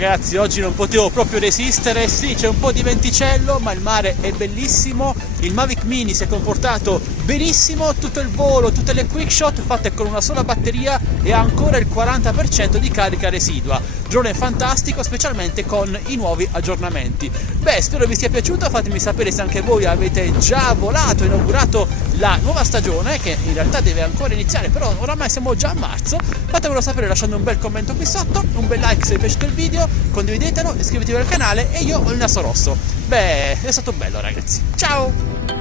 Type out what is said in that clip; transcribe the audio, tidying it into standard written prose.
ragazzi, oggi non potevo proprio resistere. Sì, c'è un po' di venticello, ma il mare è bellissimo. Il Mavic Mini si è comportato benissimo, tutto il volo, tutte le quick shot fatte con una sola batteria e ha ancora il 40% di carica residua. Drone fantastico, specialmente con i nuovi aggiornamenti. Beh, spero vi sia piaciuto, fatemi sapere se anche voi avete già volato, inaugurato la nuova stagione, che in realtà deve ancora iniziare, però oramai siamo già a marzo. Fatemelo sapere lasciando un bel commento qui sotto, un bel like se vi è piaciuto il video, condividetelo, iscrivetevi al canale e io ho il naso rosso. Beh, è stato bello ragazzi, ciao!